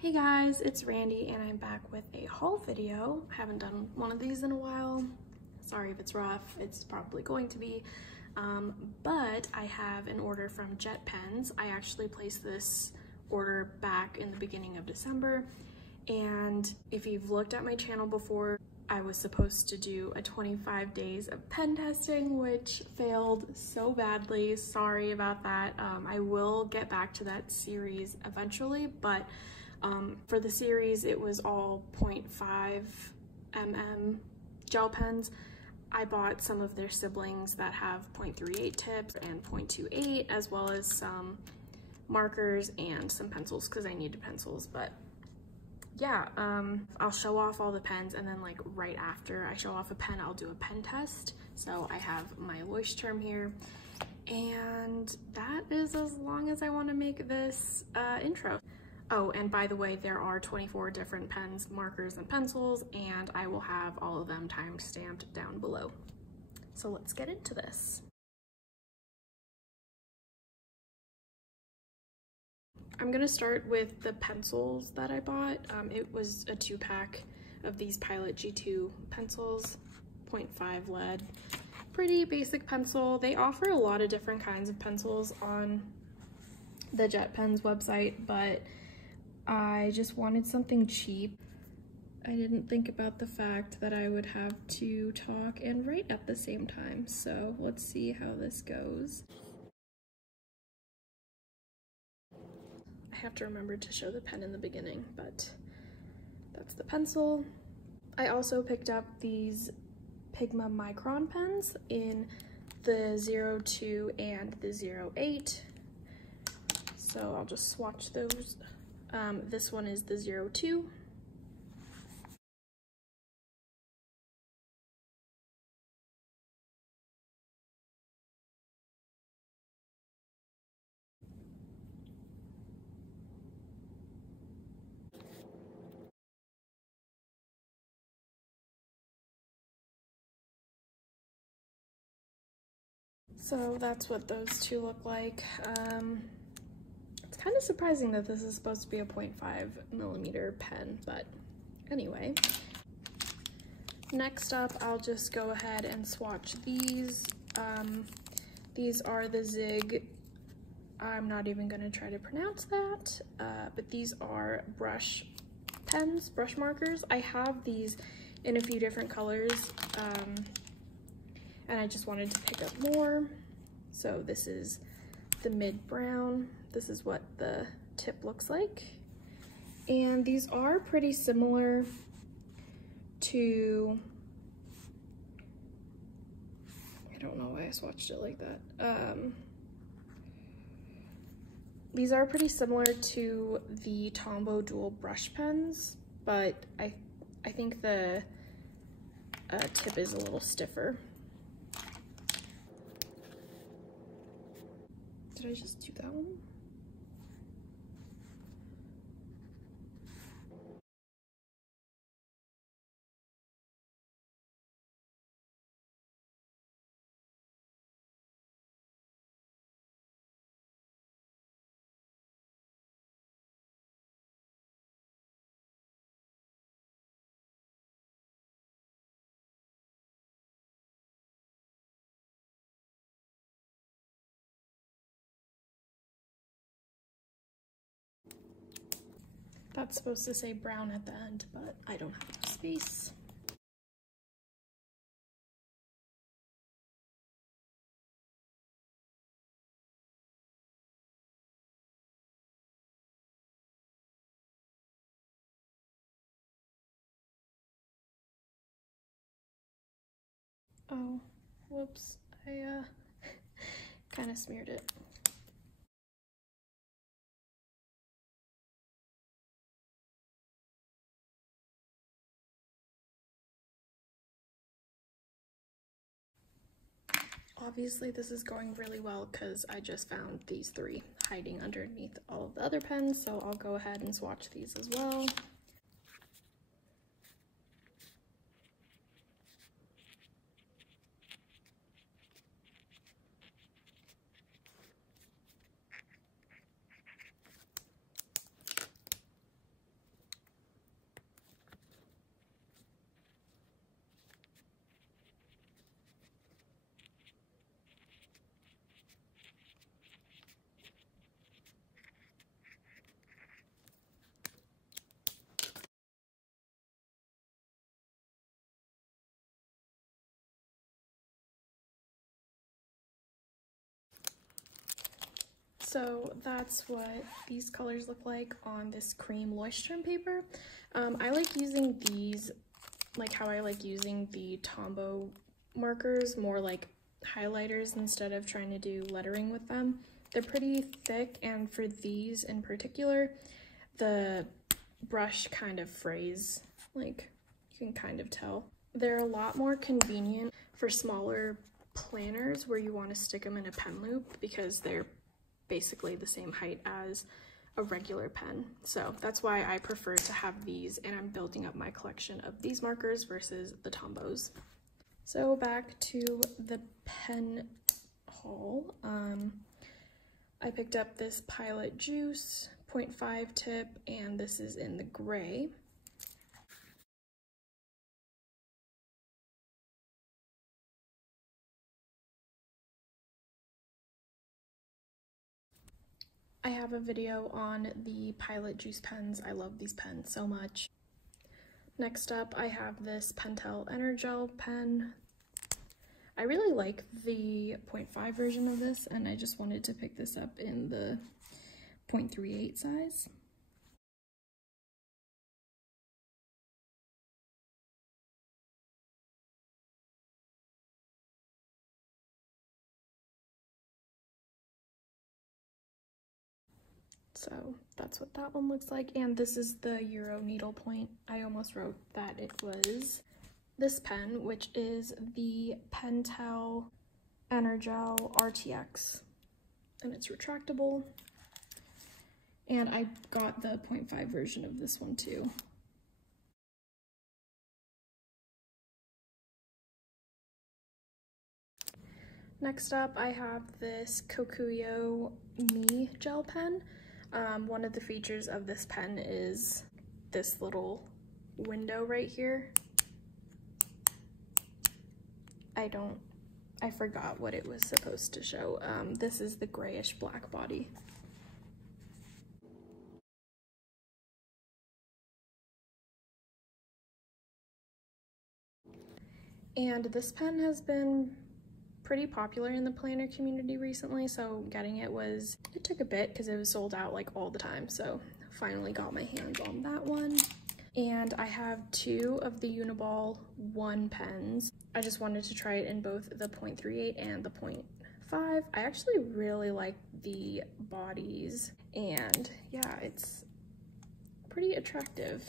Hey guys, it's Randy and I'm back with a haul video. I haven't done one of these in a while. Sorry if it's rough, it's probably going to be. But I have an order from Jetpens. I actually placed this order back in the beginning of December. And if you've looked at my channel before, I was supposed to do a 25 days of pen testing, which failed so badly. Sorry about that. I will get back to that series eventually, but for the series, it was all 0.5 mm gel pens. I bought some of their siblings that have 0.38 tips and 0.28, as well as some markers and some pencils because I needed pencils. But yeah, I'll show off all the pens, and then like right after I show off a pen, I'll do a pen test. So I have my Leuchtturm here, and that is as long as I want to make this intro. Oh, and by the way, there are 24 different pens, markers, and pencils, and I will have all of them time-stamped down below. So let's get into this. I'm gonna start with the pencils that I bought. It was a 2-pack of these Pilot G2 pencils, 0.5 lead. Pretty basic pencil. They offer a lot of different kinds of pencils on the Jetpens website, but I just wanted something cheap. I didn't think about the fact that I would have to talk and write at the same time, so let's see how this goes. I have to remember to show the pen in the beginning, but that's the pencil. I also picked up these Pigma Micron pens in the 02 and the 08, so I'll just swatch those. This one is the 02. So that's what those two look like. It's kind of surprising that this is supposed to be a 0.5 millimeter pen, but anyway. Next up, I'll just go ahead and swatch these. These are the Zig. I'm not even going to try to pronounce that, but these are brush pens, brush markers. I have these in a few different colors, and I just wanted to pick up more. So this is the mid brown. This is what the tip looks like. And these are pretty similar to, I don't know why I swatched it like that. These are pretty similar to the Tombow dual brush pens, but I think the tip is a little stiffer. Did I just do that one? That's supposed to say brown at the end, but I don't have enough space. Oh, whoops, I kind of smeared it. Obviously this is going really well because I just found these three hiding underneath all of the other pens, so I'll go ahead and swatch these as well. So that's what these colors look like on this cream Leuchtturm paper. I like using these, like how I like using the Tombow markers, more like highlighters instead of trying to do lettering with them. They're pretty thick, and for these in particular, the brush kind of frays, like you can kind of tell. They're a lot more convenient for smaller planners where you want to stick them in a pen loop because they're basically the same height as a regular pen. So that's why I prefer to have these, and I'm building up my collection of these markers versus the Tombows. So back to the pen haul. I picked up this Pilot Juice 0.5 tip, and this is in the gray. I have a video on the Pilot Juice pens. I love these pens so much. Next up, I have this Pentel Energel Pen. I really like the 0.5 version of this, and I just wanted to pick this up in the 0.38 size. So that's what that one looks like. And this is the Euro needlepoint. I almost wrote that it was this pen, which is the Pentel Energel RTX. And it's retractable. And I got the 0.5 version of this one too. Next up, I have this Kokuyo Mi gel pen. One of the features of this pen is this little window right here. I forgot what it was supposed to show. This is the grayish black body. And this pen has been pretty popular in the planner community recently, so getting it took a bit because it was sold out like all the time, so finally got my hands on that one. And I have two of the Uniball 1 pens. I just wanted to try it in both the 0.38 and the 0.5. I actually really like the bodies, and yeah, it's pretty attractive.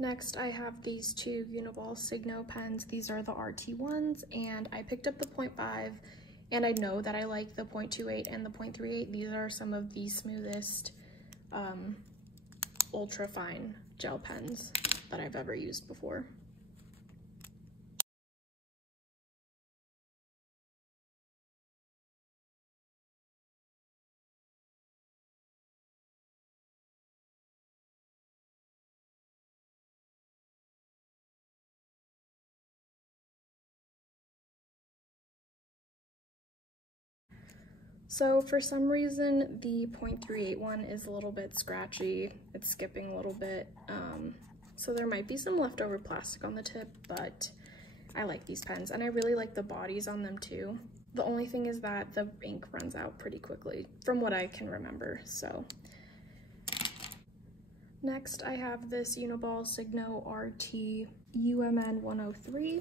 Next, I have these two Uniball Signo pens. These are the RT ones, and I picked up the 0.5, and I know that I like the 0.28 and the 0.38. These are some of the smoothest, ultra fine gel pens that I've ever used before. So for some reason, the 0.38 one is a little bit scratchy. It's skipping a little bit. So there might be some leftover plastic on the tip, but I like these pens, and I really like the bodies on them too. The only thing is that the ink runs out pretty quickly, from what I can remember, so. Next, I have this Uniball Signo Rt Umn 103,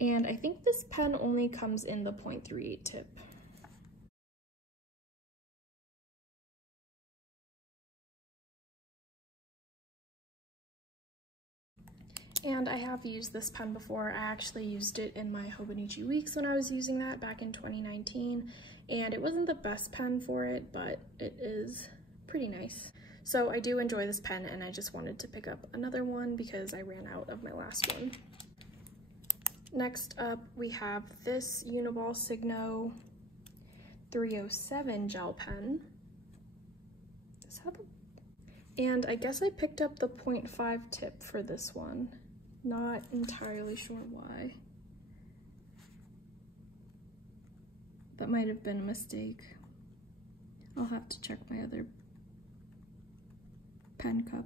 and I think this pen only comes in the 0.38 tip. And I have used this pen before. I actually used it in my Hobonichi weeks when I was using that back in 2019, and it wasn't the best pen for it, but it is pretty nice. So I do enjoy this pen, and I just wanted to pick up another one because I ran out of my last one. Next up, we have this Uniball Signo 307 gel pen. And I guess I picked up the 0.5 tip for this one. Not entirely sure why. That might have been a mistake. I'll have to check my other pen cup.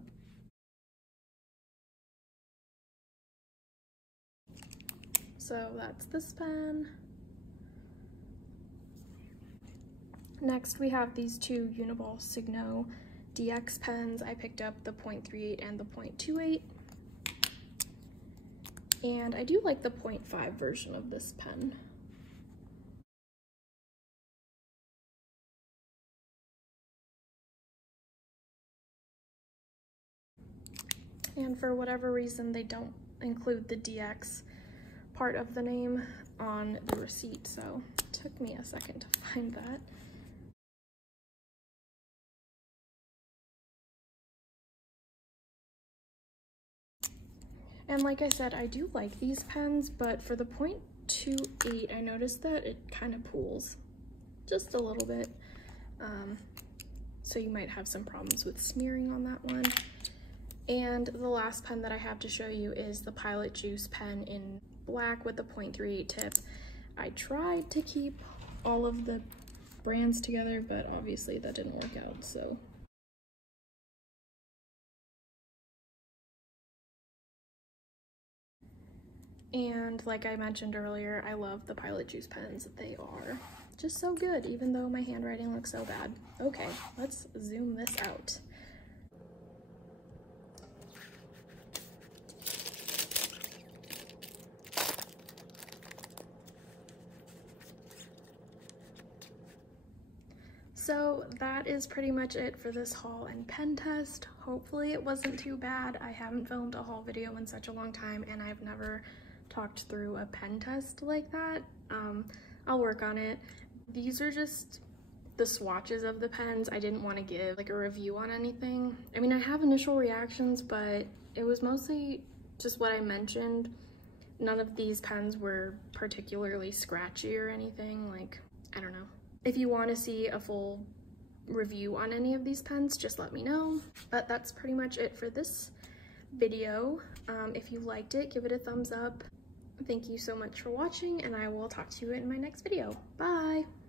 So that's this pen. Next we have these two Uniball Signo DX pens. I picked up the 0.38 and the 0.28. And I do like the 0.5 version of this pen. And for whatever reason, they don't include the DX part of the name on the receipt, so it took me a second to find that. And like I said, I do like these pens, but for the 0.28, I noticed that it kind of pools just a little bit. So you might have some problems with smearing on that one. And the last pen that I have to show you is the Pilot Juice pen in black with the 0.38 tip. I tried to keep all of the brands together, but obviously that didn't work out, so. And like I mentioned earlier, I love the Pilot Juice pens. They are just so good, even though my handwriting looks so bad. Okay, let's zoom this out. So that is pretty much it for this haul and pen test. Hopefully it wasn't too bad. I haven't filmed a haul video in such a long time, and I've never talked through a pen test like that. I'll work on it. These are just the swatches of the pens. I didn't want to give like a review on anything. I mean, I have initial reactions, but it was mostly just what I mentioned. None of these pens were particularly scratchy or anything. Like, I don't know. If you want to see a full review on any of these pens, just let me know. But that's pretty much it for this video. If you liked it, give it a thumbs up. Thank you so much for watching, and I will talk to you in my next video. Bye!